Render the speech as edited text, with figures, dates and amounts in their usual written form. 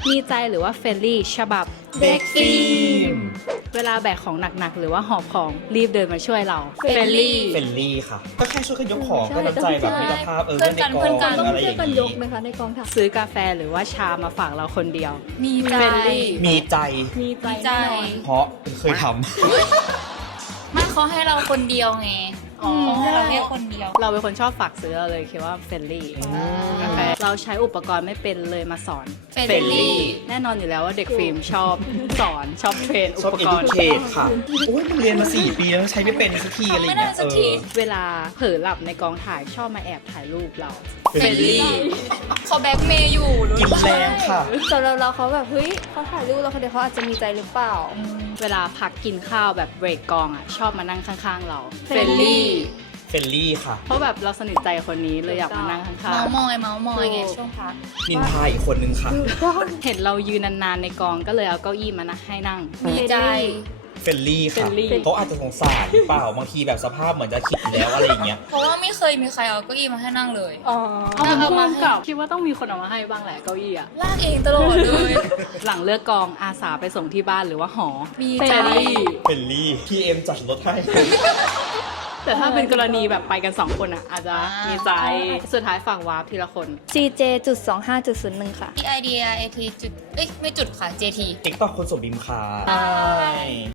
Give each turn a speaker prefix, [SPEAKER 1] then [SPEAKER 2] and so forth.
[SPEAKER 1] มีใจหรือว่าเฟรนลี่ฉบับ
[SPEAKER 2] เด็กฟิล์ม
[SPEAKER 1] เวลาแบกของหนักๆหรือว่าหอบของรีบเดินมาช่วยเรา
[SPEAKER 2] Friendly
[SPEAKER 3] เฟรนลี่ค่ะก็แค่ช่วยกันยกของก็น้ำใจแบบมิตรภาพในกอง
[SPEAKER 2] เพื่อนกัน
[SPEAKER 3] อะไรอย่าง
[SPEAKER 4] กัน
[SPEAKER 3] นี้
[SPEAKER 4] ยกไหมคะในกองถ่าย
[SPEAKER 1] ซื้อกาแฟหรือว่าชามาฝากเราคนเดียว
[SPEAKER 2] มีใจ
[SPEAKER 1] Friendly
[SPEAKER 3] มีใจ
[SPEAKER 4] มีใจ
[SPEAKER 2] ใจ
[SPEAKER 4] แน่นอน
[SPEAKER 3] เพราะเคยท
[SPEAKER 2] ไม่เขาให้เราคนเดียวไงเขาให้เราแค่คนเดียว
[SPEAKER 1] เราเป็นคนชอบฝากซื้อเราเลยคิดว่าเฟรนลี่กาแฟเราใช้อุปกรณ์ไม่เป็นเลยมาสอน
[SPEAKER 2] Friendly
[SPEAKER 1] แน่นอนอยู่แล้วว่าเด็กฟิล์มชอบสอนชอบเทรน
[SPEAKER 3] ำ
[SPEAKER 1] อุ
[SPEAKER 3] ชอบ
[SPEAKER 1] ปกรณ์
[SPEAKER 3] educate ค่ะโอ้ยมันเรียนมา4 ปีแล้วใช้ไม่เป็นสักทีอะไรอย่างเงี้ย
[SPEAKER 2] ไม่ได้สักที
[SPEAKER 1] เวลาเผลอหลับในกองถ่ายชอบมาแอบถ่ายรูปเรา
[SPEAKER 3] Friendly
[SPEAKER 2] เขาแบ็กเมย์อยู่รู้
[SPEAKER 3] กินแรงค่ะ
[SPEAKER 4] สำหรับเราเขาแบบเฮ้ยเขาถ่ายรูปเราคนเดียวเขาอาจจะมีใจหรือเปล่า
[SPEAKER 1] เวลาพักกินข้าวแบบเบรกกองอ่ะชอบมานั่งข้างๆเรา
[SPEAKER 4] Friendly
[SPEAKER 3] เฟรนลี่ค่ะ
[SPEAKER 1] เพราะแบบเราสนิทใจคนนี้เลยอยากมานั่งข้าง
[SPEAKER 2] เมาส์มอยไงช่วงพัก
[SPEAKER 3] นินทาอีกคนนึงค่ะ
[SPEAKER 1] ๆเห็นเรายืนนานๆในกองก็เลยเอาเก้าอี้มานะให้นั่ง
[SPEAKER 2] มีใจ
[SPEAKER 3] เฟรนลี่ค่ะ
[SPEAKER 1] Friendly
[SPEAKER 3] เขาอาจจะสงสารหรือเปล่าบางทีแบบสภาพเหมือนจะคิดแล้วอะไรอย่างเงี้ย
[SPEAKER 2] เพราะว่าไม่เคยมีใครเอาเก้าอี้มาให้นั่งเลย
[SPEAKER 4] อ๋อ
[SPEAKER 1] เอาเป็น
[SPEAKER 2] เอา
[SPEAKER 1] ผู้
[SPEAKER 2] มาให้
[SPEAKER 1] กำกับคิดว่าต้องมีคนเอามาให้บ้างแหละเก้าอี้อ่ะ
[SPEAKER 2] ลากเองตลอดเลย
[SPEAKER 1] หลังเลิกกองอาสาไปส่งที่บ้านหรือว่าหอ
[SPEAKER 2] มี
[SPEAKER 1] เฟ
[SPEAKER 2] ใจ
[SPEAKER 1] รนลี่
[SPEAKER 3] เฟรนลี่พี่เอ็มจัดรถให้
[SPEAKER 1] แต่ถ้าเป็นกรณีแบบไปกัน2 คนอ่ะอาจจะมีใจสุดท้ายฝากวาร์ปทีละคน
[SPEAKER 4] CJ.25.01 ค่ะ
[SPEAKER 2] ที่ IDIT จุดเอ้ยไม่จุดค่ะ JT
[SPEAKER 3] ติ๊กต็อกคนสมบิมค่ะใช่